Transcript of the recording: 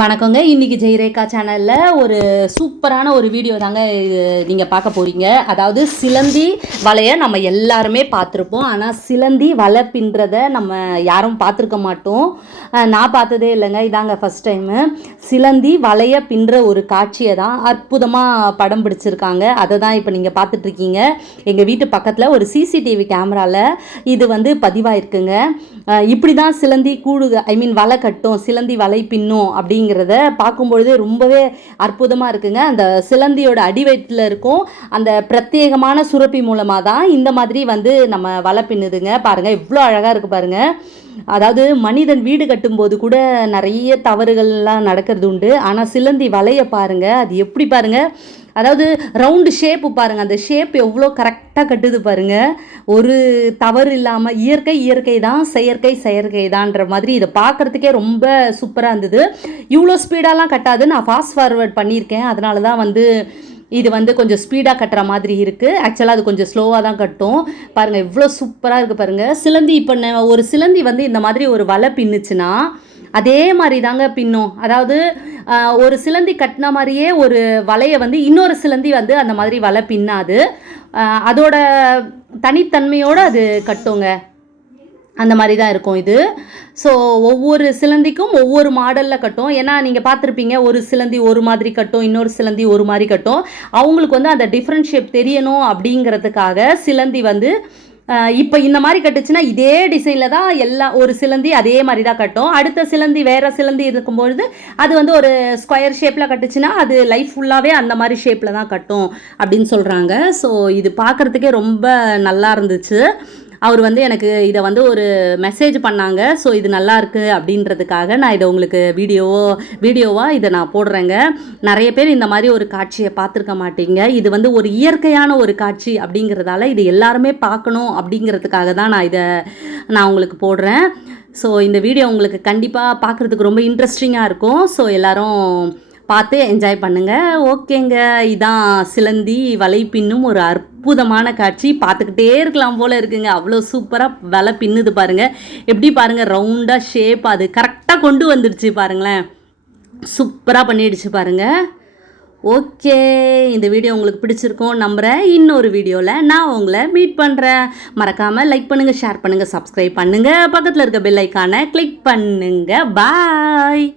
வணக்கங்க. இன்றைக்கி ஜெயரேகா சேனலில் ஒரு சூப்பரான ஒரு வீடியோ தாங்க நீங்கள் பார்க்க போகிறீங்க. அதாவது சிலந்தி வலையை நம்ம எல்லாருமே பார்த்துருப்போம். ஆனால் சிலந்தி வலை பின்றதை நம்ம யாரும் பார்த்துருக்க மாட்டோம். நான் பார்த்ததே இல்லைங்க, இதாங்க ஃபஸ்ட் டைமு. சிலந்தி வலையை பின்ற ஒரு காட்சியை தான் அற்புதமாக படம் பிடிச்சிருக்காங்க. அதை தான் இப்போ நீங்கள் பார்த்துட்ருக்கீங்க. எங்கள் வீட்டு பக்கத்தில் ஒரு சிசிடிவி கேமராவில் இது பதிவாயிருக்குங்க. இப்படி தான் சிலந்தி கூடு வலை கட்டும், சிலந்தி வலை பின்னும் அப்படிங்கிறத பார்க்கும்பொழுது ரொம்பவே அற்புதமாக இருக்குங்க. அந்த சிலந்தியோட அடிவயிற்றில் இருக்கும் அந்த பிரத்யேகமான சுரப்பி மூலமாக தான் இந்த மாதிரி நம்ம வலை பின்னுதுங்க. பாருங்கள் எவ்வளோ அழகாக இருக்குது பாருங்கள். அதாவது மனிதன் வீடு கட்டும்போது கூட நிறைய தவறுகள்லாம் நடக்கிறது உண்டு. ஆனால் சிலந்தி வலையை பாருங்கள், அது எப்படி பாருங்கள், அதாவது ரவுண்டு ஷேப்பு பாருங்கள், அந்த ஷேப் எவ்வளோ கரெக்டாக கட்டுது பாருங்கள். ஒரு தவறு இல்லாமல் இயற்கை தான், செயற்கை தான்ற மாதிரி இதை பார்க்குறதுக்கே ரொம்ப சூப்பராக இருந்தது. இவ்வளோ ஸ்பீடாலாம் கட்டாது, நான் ஃபாஸ்ட் ஃபார்வர்ட் பண்ணியிருக்கேன். அதனால தான் இது கொஞ்சம் ஸ்பீடாக கட்டுற மாதிரி இருக்குது. ஆக்சுவலாக அது கொஞ்சம் ஸ்லோவாக தான் கட்டும். பாருங்கள் எவ்வளோ சூப்பராக இருக்குது பாருங்கள். சிலந்தி இப்போ ஒரு சிலந்தி இந்த மாதிரி ஒரு வலை பின்னுச்சுன்னா அதே மாதிரி தாங்க பின்னும். அதாவது ஒரு சிலந்தி கட்டின மாதிரியே ஒரு வலையை இன்னொரு சிலந்தி அந்த மாதிரி வலை பின்னாது. அதோட தனித்தன்மையோடு அது கட்டுங்க. அந்த மாதிரி தான் இருக்கும் இது. ஸோ ஒவ்வொரு சிலந்திக்கும் ஒவ்வொரு மாடலில் கட்டும். ஏன்னா நீங்கள் பார்த்துருப்பீங்க, ஒரு சிலந்தி ஒரு மாதிரி கட்டும், இன்னொரு சிலந்தி ஒரு மாதிரி கட்டும். அவங்களுக்கு அந்த டிஃப்ரெண்ட் ஷேப் தெரியணும் அப்படிங்கிறதுக்காக சிலந்தி இப்போ இந்த மாதிரி கட்டுச்சுன்னா இதே டிசைனில் தான் ஒரு சிலந்தி அதே மாதிரி தான் கட்டும். அடுத்த சிலந்தி வேறு சிலந்தி இருக்கும்பொழுது அது ஒரு ஸ்கொயர் ஷேப்பில் கட்டுச்சுன்னா அது லைஃப் ஃபுல்லாகவே அந்த மாதிரி ஷேப்பில் தான் கட்டும் அப்படின்னு சொல்கிறாங்க. ஸோ இது பார்க்குறதுக்கே ரொம்ப நல்லா இருந்துச்சு. அவர் எனக்கு இதை ஒரு மெசேஜ் பண்ணாங்க. ஸோ இது நல்லா இருக்குது அப்படின்றதுக்காக நான் இதை உங்களுக்கு வீடியோவாக இதை நான் போடுறேங்க. நிறைய பேர் இந்த மாதிரி ஒரு காட்சியை பார்த்துருக்க மாட்டீங்க. இது ஒரு இயற்கையான ஒரு காட்சி அப்படிங்கிறதால இது எல்லாருமே பார்க்கணும் அப்படிங்கிறதுக்காக தான் நான் உங்களுக்கு போடுறேன். ஸோ இந்த வீடியோ உங்களுக்கு கண்டிப்பாக பார்க்குறதுக்கு ரொம்ப இன்ட்ரெஸ்டிங்காக இருக்கும். ஸோ எல்லோரும் பார்த்து என்ஜாய் பண்ணுங்கள். ஓகேங்க, இதான் சிலந்தி வலை பின்னும் ஒரு அற்புதமான காட்சி. பார்த்துக்கிட்டே இருக்கலாம் போல் இருக்குங்க. அவ்வளோ சூப்பராக வலை பின்னுது பாருங்கள். எப்படி பாருங்கள், ரவுண்டாக ஷேப் அது கரெக்டாக கொண்டு வந்துடுச்சு பாருங்களேன். சூப்பராக பண்ணிடுச்சு பாருங்கள். ஓகே, இந்த வீடியோ உங்களுக்கு பிடிச்சிருக்கும் நம்புகிறேன். இன்னொரு வீடியோவில் நான் உங்களை மீட் பண்ணுறேன். மறக்காமல் லைக் பண்ணுங்கள், ஷேர் பண்ணுங்கள், சப்ஸ்கிரைப் பண்ணுங்கள், பக்கத்தில் இருக்க பெல் ஐக்கானை கிளிக் பண்ணுங்கள். பாய்.